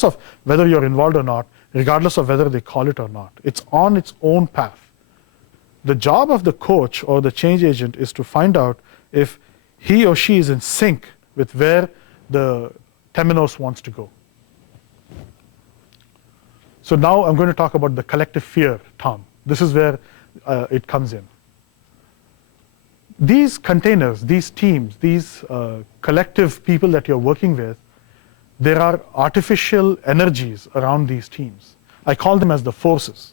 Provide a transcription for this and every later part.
of whether you're involved or not, regardless of whether they call it or not. It's on its own path. The job of the coach or the change agent is to find out if he or she is in sync with where the Temenos wants to go. So now I'm going to talk about the collective fear, Tom. This is where it comes in. These containers, these teams, these collective people that you're working with, there are artificial energies around these teams. I call them as the forces.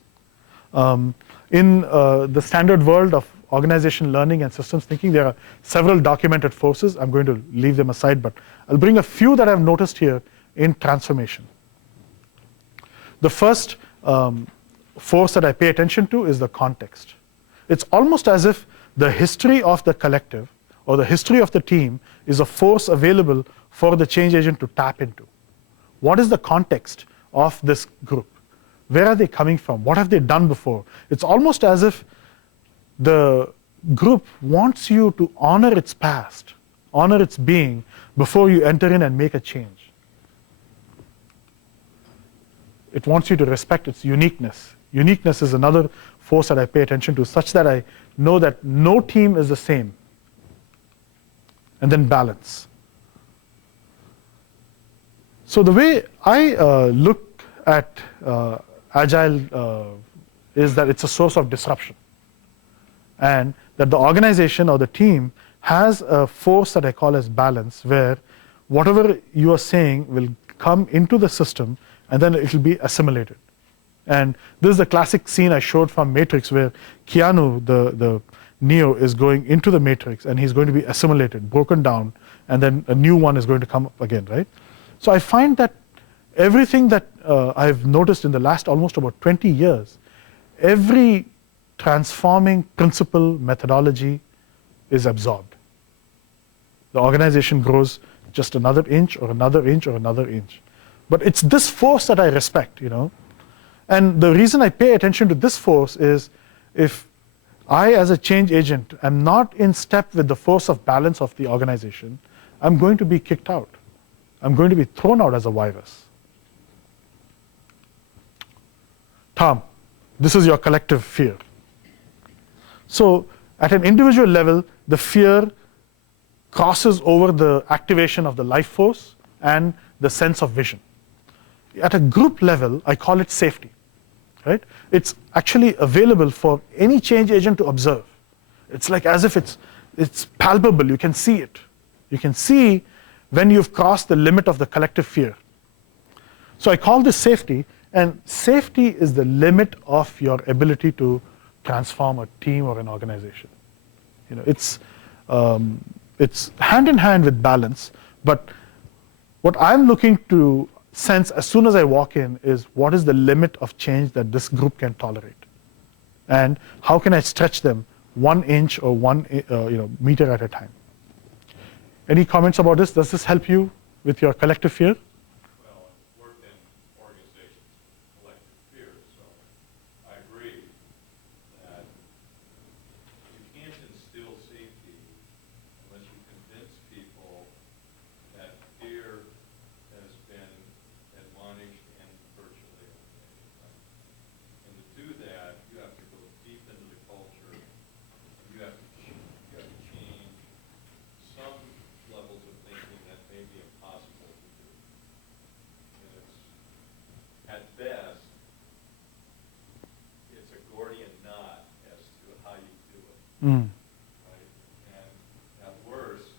In the standard world of organization learning and systems thinking, there are several documented forces. I'm going to leave them aside, but I'll bring a few that I've noticed here in transformation. The first force that I pay attention to is the context. It's almost as if the history of the collective or the history of the team is a force available for the change agent to tap into. What is the context of this group? Where are they coming from? What have they done before? It's almost as if the group wants you to honor its past, honor its being, before you enter in and make a change. It wants you to respect its uniqueness. Uniqueness is another force that I pay attention to, such that I know that no team is the same. And then balance. So the way I look at Agile is that it's a source of disruption. And that the organization or the team has a force that I call as balance, where whatever you are saying will come into the system and then it will be assimilated. And this is the classic scene I showed from Matrix, where Keanu, the Neo, is going into the Matrix and he's going to be assimilated, broken down, and then a new one is going to come up again, right? So I find that everything that I've noticed in the last almost about 20 years, every transforming principle, methodology is absorbed. The organization grows just another inch or another inch or another inch. But it's this force that I respect, you know. And the reason I pay attention to this force is if I, as a change agent, am not in step with the force of balance of the organization, I'm going to be kicked out. I'm going to be thrown out as a virus. Tom, this is your collective fear. So at an individual level, the fear crosses over the activation of the life force and the sense of vision. At a group level, I call it safety. Right? It's actually available for any change agent to observe. It's like as if it's palpable. You can see it. You can see when you've crossed the limit of the collective fear. So I call this safety, and safety is the limit of your ability to transform a team or an organization. You know, it's hand in hand with balance, but what I'm looking to sense as soon as I walk in is what is the limit of change that this group can tolerate, and how can I stretch them 1 inch or 1 meter at a time. Any comments about this? Does this help you with your collective fear? Well, I've worked in organizations with collective fear, so I agree that you can't instill safety unless you convince people that fear has been admonished and virtually eliminated. And to do that, you have to go deep into the culture. You have to change some levels of thinking that may be impossible to do. And it's, at best, it's a Gordian knot as to how you do it. Right? And at worst,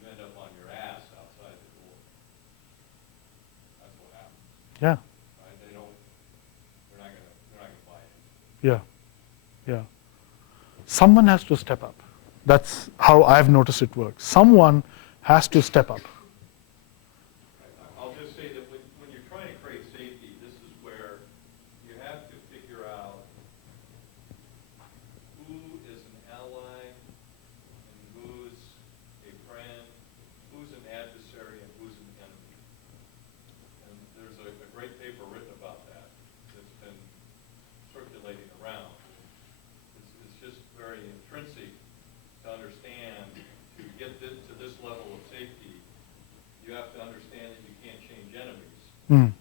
you end up on your ass outside the door. That's what happens. Yeah. Right? They're not gonna buy it. Yeah. Yeah. Someone has to step up. That's how I've noticed it works. Someone has to step up. I'll just say that when you're trying to create safety, this is where you have to figure out who is an ally and who's a friend, who's an adversary, and who's an enemy. And there's a great paper written about that that's been circulating around. It's just very intrinsic to understand to get to this level of safety Mm.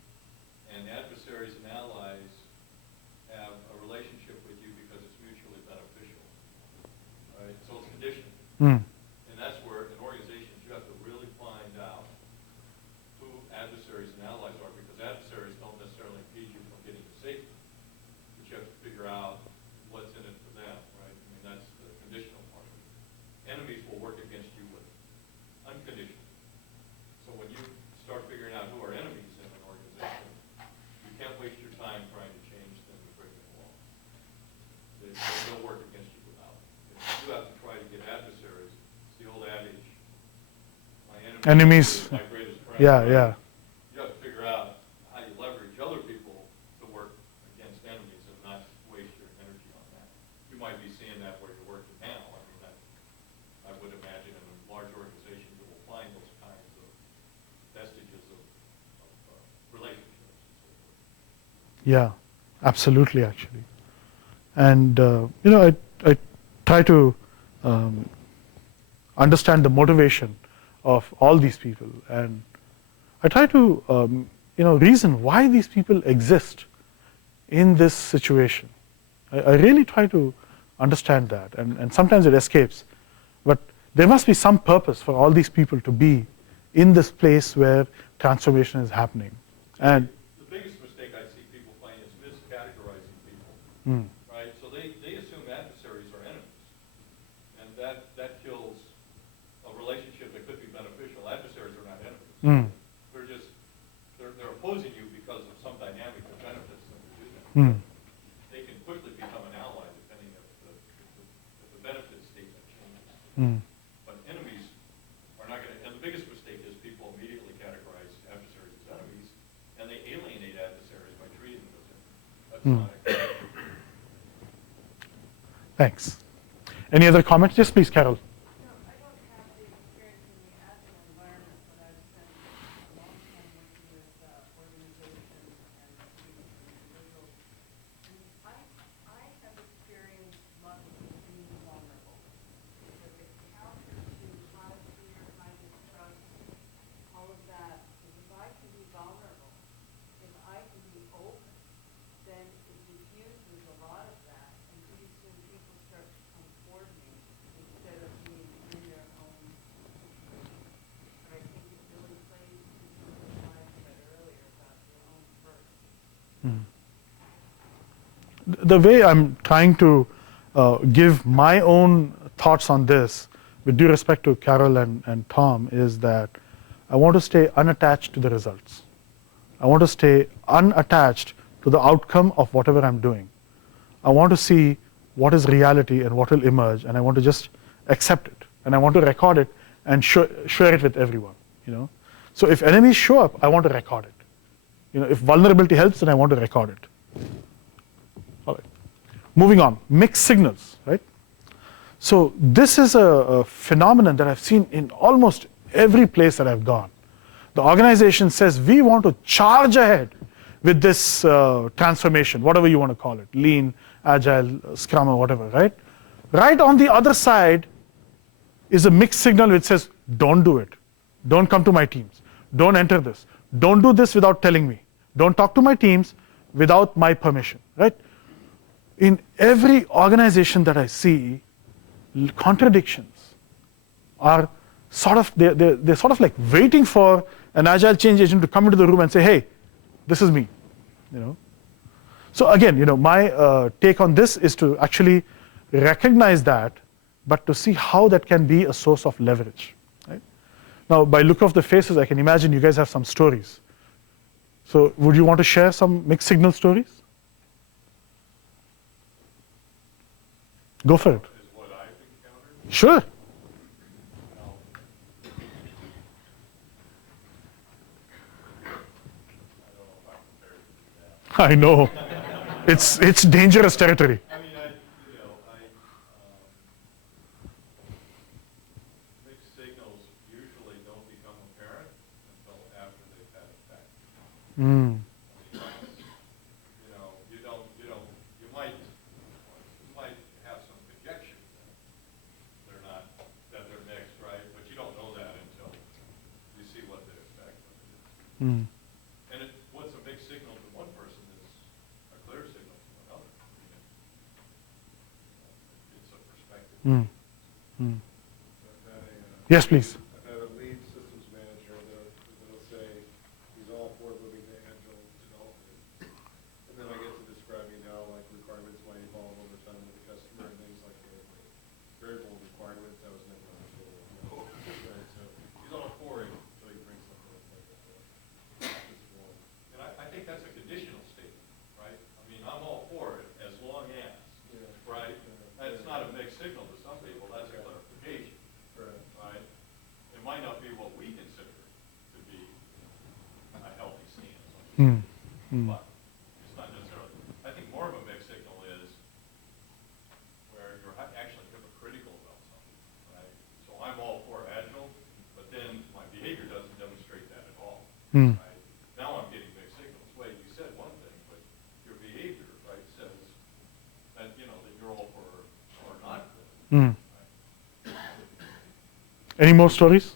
And adversaries and allies have a relationship with you because it's mutually beneficial, right? So it's conditional. Mm. And that's where in organizations you have to really find out who adversaries and allies are, because adversaries don't necessarily impede you from getting to safety. But you have to figure out what's in it for them, right? I mean, that's the conditional part of it. Enemies will work against you with unconditional. So when you start figuring out who are enemies in an organization, you can't waste your time trying to change them and break them along. They'll work against you without it. You have to try to get adversaries. It's the old adage, my enemy Enemies. is my greatest friend. Yeah, right? yeah. You have to figure out how you leverage other people to work against enemies and not waste your energy on that. You might be seeing that where you're working now. I mean, I would imagine in a large organization you will find those kinds of vestiges of relationships and so forth. Yeah, absolutely, actually. And I try to understand the motivation of all these people, and I try to reason why these people exist in this situation. I really try to understand that, and sometimes it escapes, but there must be some purpose for all these people to be in this place where transformation is happening. And The biggest mistake I see people playing is miscategorizing people, mm, right? So they assume adversaries are enemies, and that kills a relationship that could be beneficial. Adversaries are not enemies. mm, They're opposing you because of some dynamic that benefits them to do that. mm, They can quickly become an ally depending if the benefit statement changes. mm, But enemies are not going to, and the biggest mistake is people immediately categorize adversaries as enemies, and they alienate adversaries by treating them as enemies. That's Mm. not acceptable. thanks. Any other comments? Yes, please, Carol. No, I don't have the experience in the agile environment, but I've spent a long time working with organizations and leading individuals. And I have experienced lots of being vulnerable. Because the counter to high fear, high distrust, all of that, is if I can be vulnerable, if I can be open, then it diffuses a lot of that, and pretty soon people start to come toward me instead of being in their own situation. But I think it really plays into what I said earlier about your own first. The way I'm trying to give my own thoughts on this, with due respect to Carol and Tom, is that I want to stay unattached to the results. I want to stay unattached to the outcome of whatever I'm doing. I want to see what is reality and what will emerge, and I want to just accept it, and I want to record it and share it with everyone. So if enemies show up, I want to record it. If vulnerability helps, then I want to record it. All right. Moving on, mixed signals, right? So this is a phenomenon that I've seen in almost every place that I've gone. The organization says, we want to charge ahead with this transformation, whatever you want to call it, lean, agile, scrum, or whatever, right? Right on the other side is a mixed signal which says, don't do it. Don't come to my teams. Don't enter this. Don't do this without telling me. Don't talk to my teams without my permission, right? In every organization that I see, contradictions are sort of, they're sort of like waiting for an agile change agent to come into the room and say, hey, this is me. So again, my take on this is to actually recognize that, but to see how that can be a source of leverage. Right? Now, by look of the faces, I can imagine you guys have some stories. So would you want to share some mixed signal stories? Go for it. Is what I've encountered. Sure. I know. It's dangerous territory. I mean, mixed signals usually don't become apparent until after they've had effect. Mm. You might have some conjecture that they're mixed, right? But you don't know that until you see what the effect of it is. Mm. And Mm. Mm. I've had Yes, please. I've had a lead systems manager that'll say he's all for moving to agile development. And then I get to describing how like requirements might evolve over time with the customer and things like that. Variable requirements, I was never understood. Right, so he's all for it until you bring something up like that. Just one. And I think that's a conditional statement, right? I mean, I'm all for it as long as, Yeah. right? That's not a mixed signal to some people, that's a Okay. clarification, Correct. right? It might not be what we consider to be a healthy stance, Mm. Mm. but it's not necessarily. I think more of a mixed signal is where you're actually hypocritical about something, right? So I'm all for agile, but then my behavior doesn't demonstrate that at all, Mm. right? Now I'm getting mixed signals. Wait, you said one thing, but your behavior, right, says that, that you're all for or not for. Mm. Any more stories? I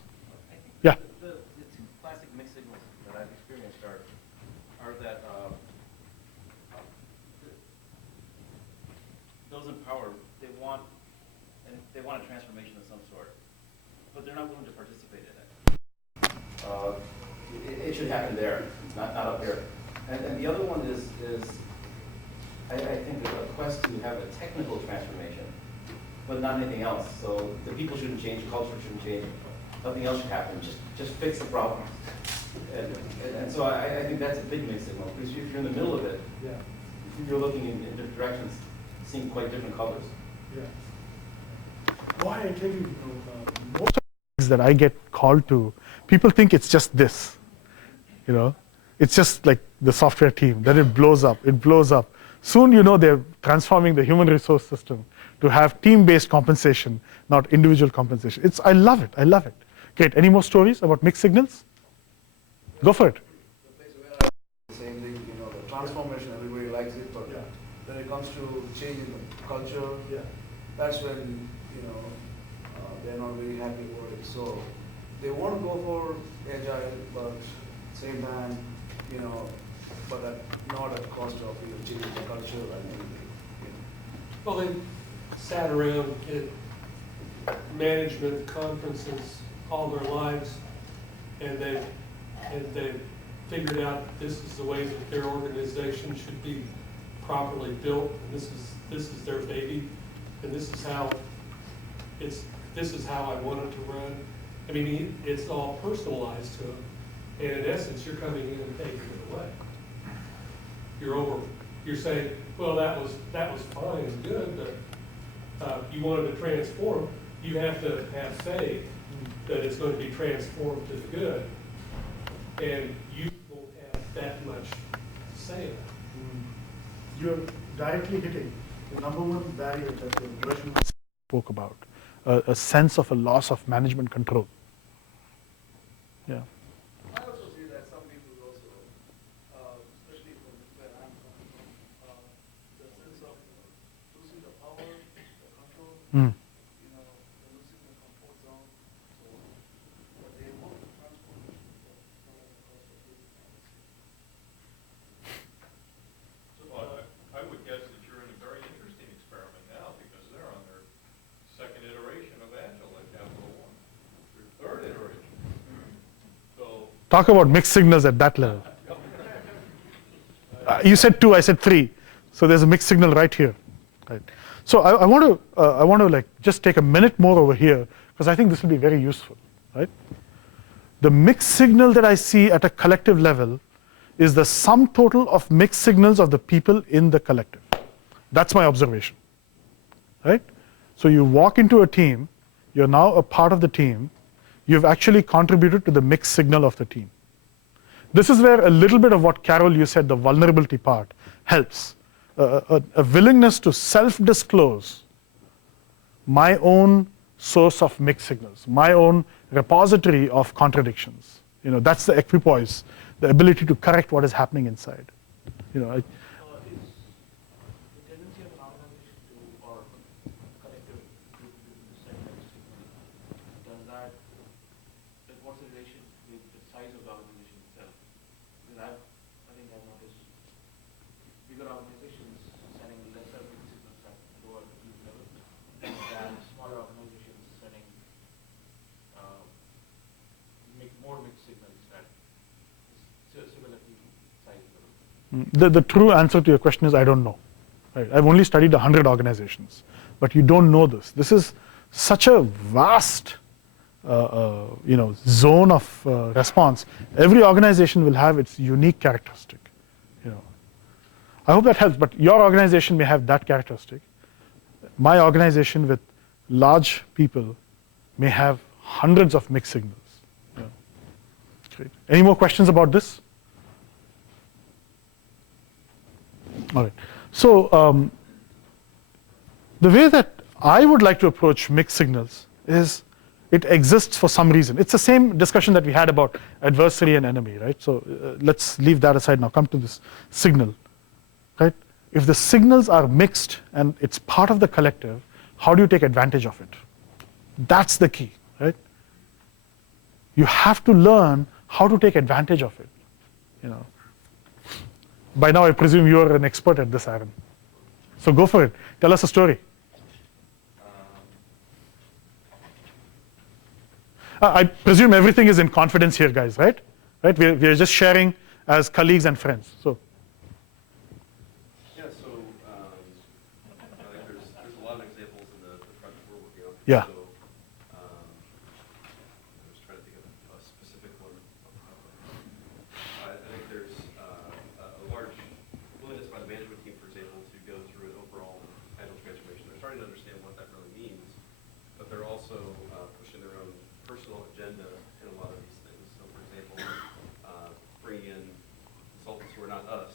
think Yeah. the two classic mixed signals that I've experienced are that those in power, they want a transformation of some sort, but they're not willing to participate in it. It should happen there, not up here. And the other one is I think a quest to have a technical transformation, but not anything else. So the people shouldn't change, the culture shouldn't change, nothing else should happen. Just fix the problem. And so I think that's a big mixed signal, because if you're in the middle of it, Yeah. you're looking in different directions, seeing quite different colors. Yeah. Why I tell you, most of the things that I get called to, people think it's just this. It's just like the software team. Then it blows up. It blows up. Soon, they're transforming the human resource system to have team-based compensation, not individual compensation. I love it. I love it. Great. Any more stories about mixed signals? Go for it. The place where I the same thing, the transformation, everybody likes it, but when it comes to changing the culture, that's when, they're not very happy about it. So they want to go for agile, but same time, but not at cost of changing the culture and everything. Well, they sat around at management conferences all their lives, and they figured out this is the way that their organization should be properly built, and this is their baby, and this is how I want it to run. I mean, it's all personalized to them, and in essence, you're coming in and taking it away. You're saying, well, that was fine and good, but you wanted to transform. You have to have faith that it's going to be transformed to the good, and you won't have that much say in it. You're directly hitting the number one barrier that the version spoke about, a sense of a loss of management control. Yeah. I also see that some people also, especially from where I'm coming from, the sense of losing the power, the control, Mm. they're losing the comfort zone. So, but they want to transform, but it's not at the cost of losing power. Well, I would guess that you're in a very interesting experiment now, because they're on their second iteration of Agile at Capital One, their third iteration. So, Talk about mixed signals at that level. You said 2, I said 3. So there's a mixed signal right here. Right. So I want to like just take a minute more over here, because I think this will be very useful. Right. The mixed signal that I see at a collective level is the sum total of mixed signals of the people in the collective. That's my observation. Right. So you walk into a team, you're now a part of the team, you've actually contributed to the mixed signal of the team. This is where a little bit of what, Carol, you said, the vulnerability part, helps. A willingness to self-disclose my own source of mixed signals, my own repository of contradictions. That's the equipoise, the ability to correct what is happening inside. Is the tendency of an organization to, or collective to segments, does that, like what's the relation with the size of the organization itself? Because I think I've noticed bigger organizations sending lesser mixed signals at lower level than The true answer to your question is I don't know. Right? I've only studied 100 organizations, but you don't know this. This is such a vast zone of response. Every organization will have its unique characteristic. I hope that helps, but your organization may have that characteristic. My organization with large people may have hundreds of mixed signals. Great. Any more questions about this? All right. So the way that I would like to approach mixed signals is it exists for some reason. It's the same discussion that we had about adversary and enemy, right? So let's leave that aside now. Come to this signal, right? If the signals are mixed and it's part of the collective, how do you take advantage of it? That's the key, right? You have to learn how to take advantage of it. By now, I presume you are an expert at this, Aaron. So go for it. Tell us a story. I presume everything is in confidence here, guys, right? Right? We're just sharing as colleagues and friends. So. Yeah. So I think there's a lot of examples in the project we're working on. Yeah. So I was trying to think of a specific one. I think there's a large willingness by the management team, for example, to go through an overall agile transformation. They're starting to understand what that really means, but they're also pushing their own personal agenda in a lot of these things. So, for example, bringing in consultants who are not us